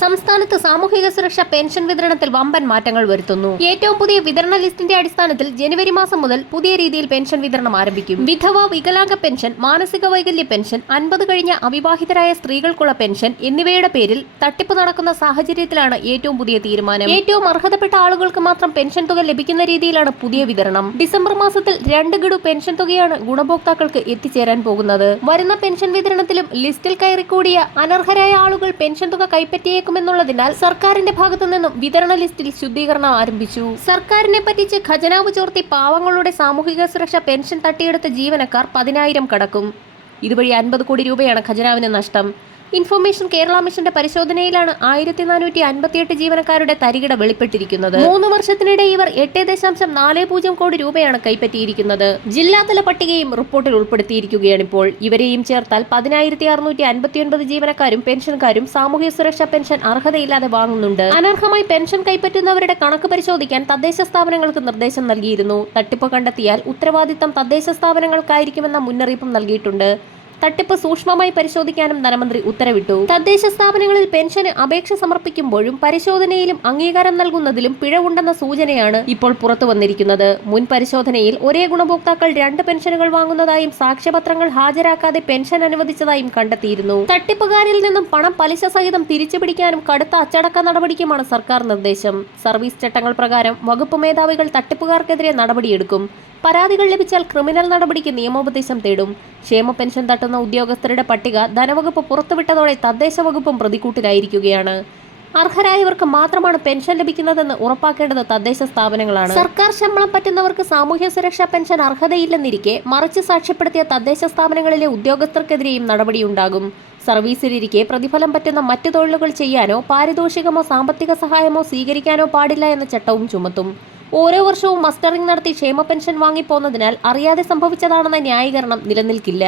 സംസ്ഥാനത്ത് സാമൂഹിക സുരക്ഷാ പെൻഷൻ വിതരണത്തിൽ വമ്പൻ മാറ്റങ്ങൾ വരുത്തുന്നു. ഏറ്റവും പുതിയ വിതരണ ലിസ്റ്റിന്റെ അടിസ്ഥാനത്തിൽ ജനുവരി മാസം മുതൽ പുതിയ രീതിയിൽ പെൻഷൻ വിതരണം ആരംഭിക്കും. വിധവ വികലാംഗ പെൻഷൻ, മാനസിക വൈകല്യ പെൻഷൻ, 50 കഴിഞ്ഞ അവിവാഹിതരായ സ്ത്രീകൾക്കുള്ള പെൻഷൻ എന്നിവയുടെ പേരിൽ തട്ടിപ്പ് നടക്കുന്ന സാഹചര്യത്തിലാണ് ഏറ്റവും പുതിയ തീരുമാനം. ഏറ്റവും അർഹതപ്പെട്ട ആളുകൾക്ക് മാത്രം പെൻഷൻ തുക ലഭിക്കുന്ന രീതിയിലാണ് പുതിയ വിതരണം. ഡിസംബർ മാസത്തിൽ 2 ഗഡു പെൻഷൻ തുകയാണ് ഗുണഭോക്താക്കൾക്ക് എത്തിച്ചേരാൻ പോകുന്നത്. വരുന്ന പെൻഷൻ വിതരണത്തിലും ലിസ്റ്റിൽ കയറിക്കൂടിയ അനർഹരായ ആളുകൾ പെൻഷൻ തുക കൈപ്പറ്റിയേക്കുമെന്നുള്ളതിനാൽ സർക്കാരിന്റെ ഭാഗത്തു നിന്നും വിതരണ ലിസ്റ്റിൽ ശുദ്ധീകരണം ആരംഭിച്ചു. സർക്കാരിനെ പറ്റിച്ച് ഖജനാവ് ചോർത്തി പാവങ്ങളുടെ സാമൂഹിക സുരക്ഷാ പെൻഷൻ തട്ടിയെടുത്ത ജീവനക്കാർ 10,000 കടക്കും. ഇതുവഴി 50 കോടി രൂപയാണ് ഖജനാവിന് നഷ്ടം. ഇൻഫർമേഷൻ കേരള മിഷന്റെ പരിശോധനയിലാണ് 1458 ജീവനക്കാരുടെ തരികിട വെളിപ്പെട്ടിരിക്കുന്നത്. 3 വർഷത്തിനിടെ ഇവർ 8.40 കോടി രൂപയാണ് കൈപ്പറ്റിയിരിക്കുന്നത്. ജില്ലാതല പട്ടികയും റിപ്പോർട്ടിൽ ഉൾപ്പെടുത്തിയിരിക്കുകയാണിപ്പോൾ. ഇവരെയും ചേർത്താൽ 10,659 ജീവനക്കാരും പെൻഷൻകാരും സാമൂഹ്യ സുരക്ഷാ പെൻഷൻ അർഹതയില്ലാതെ വാങ്ങുന്നുണ്ട്. അനർഹമായി പെൻഷൻ കൈപ്പറ്റുന്നവരുടെ കണക്ക് പരിശോധിക്കാൻ തദ്ദേശ സ്ഥാപനങ്ങൾക്ക് നിർദ്ദേശം നൽകിയിരുന്നു. തട്ടിപ്പ് കണ്ടെത്തിയാൽ ഉത്തരവാദിത്തം തദ്ദേശ സ്ഥാപനങ്ങൾക്കായിരിക്കുമെന്ന മുന്നറിയിപ്പും നൽകിയിട്ടുണ്ട്. തട്ടിപ്പ് സൂക്ഷ്മമായി പരിശോധിക്കാനും ധനമന്ത്രി ഉത്തരവിട്ടു. തദ്ദേശ സ്ഥാപനങ്ങളിൽ പെൻഷന് അപേക്ഷ സമർപ്പിക്കുമ്പോഴും പരിശോധനയിലും അംഗീകാരം നൽകുന്നതിലും പിഴവുണ്ടെന്ന സൂചനയാണ് ഇപ്പോൾ പുറത്തു വന്നിരിക്കുന്നത്. മുൻ പരിശോധനയിൽ ഒരേ ഗുണഭോക്താക്കൾ 2 പെൻഷനുകൾ വാങ്ങുന്നതായും സാക്ഷ്യപത്രങ്ങൾ ഹാജരാക്കാതെ പെൻഷൻ അനുവദിച്ചതായും കണ്ടെത്തിയിരുന്നു. തട്ടിപ്പുകാരിൽ നിന്നും പണം പലിശ സഹിതം തിരിച്ചുപിടിക്കാനും കടുത്ത അച്ചടക്ക നടപടിക്കുമാണ് സർക്കാർ നിർദ്ദേശം. സർവീസ് ചട്ടങ്ങൾ പ്രകാരം വകുപ്പ് മേധാവികൾ തട്ടിപ്പുകാർക്കെതിരെ നടപടിയെടുക്കും. പരാതികൾ ലഭിച്ചാൽ ക്രിമിനൽ നടപടിക്ക് നിയമോപദേശം തേടും. ക്ഷേമ പെൻഷൻ തട്ടുന്ന ഉദ്യോഗസ്ഥരുടെ പട്ടിക ധനവകുപ്പ് പുറത്തുവിട്ടതോടെ തദ്ദേശ വകുപ്പും പ്രതിക്കൂട്ടിലായിരിക്കുകയാണ്. അർഹരായവർക്ക് മാത്രമാണ് പെൻഷൻ ലഭിക്കുന്നതെന്ന് ഉറപ്പാക്കേണ്ടത് തദ്ദേശ സ്ഥാപനങ്ങളാണ്. സർക്കാർ ശമ്പളം പറ്റുന്നവർക്ക് സാമൂഹ്യ സുരക്ഷാ പെൻഷൻ അർഹതയില്ലെന്നിരിക്കെ മറിച്ച് സാക്ഷ്യപ്പെടുത്തിയ തദ്ദേശ സ്ഥാപനങ്ങളിലെ ഉദ്യോഗസ്ഥർക്കെതിരെയും നടപടിയുണ്ടാകും. സർവീസിലിരിക്കെ പ്രതിഫലം പറ്റുന്ന മറ്റു തൊഴിലുകൾ ചെയ്യാനോ പാരിതോഷികമോ സാമ്പത്തിക സഹായമോ സ്വീകരിക്കാനോ പാടില്ല എന്ന ചട്ടവും ചുമത്തും. ഓരോ വർഷവും മസ്റ്ററിംഗ് നടത്തി ക്ഷേമ പെൻഷൻ വാങ്ങിപ്പോന്നതിനാൽ അറിയാതെ സംഭവിച്ചതാണെന്ന ന്യായീകരണം നിലനിൽക്കില്ല.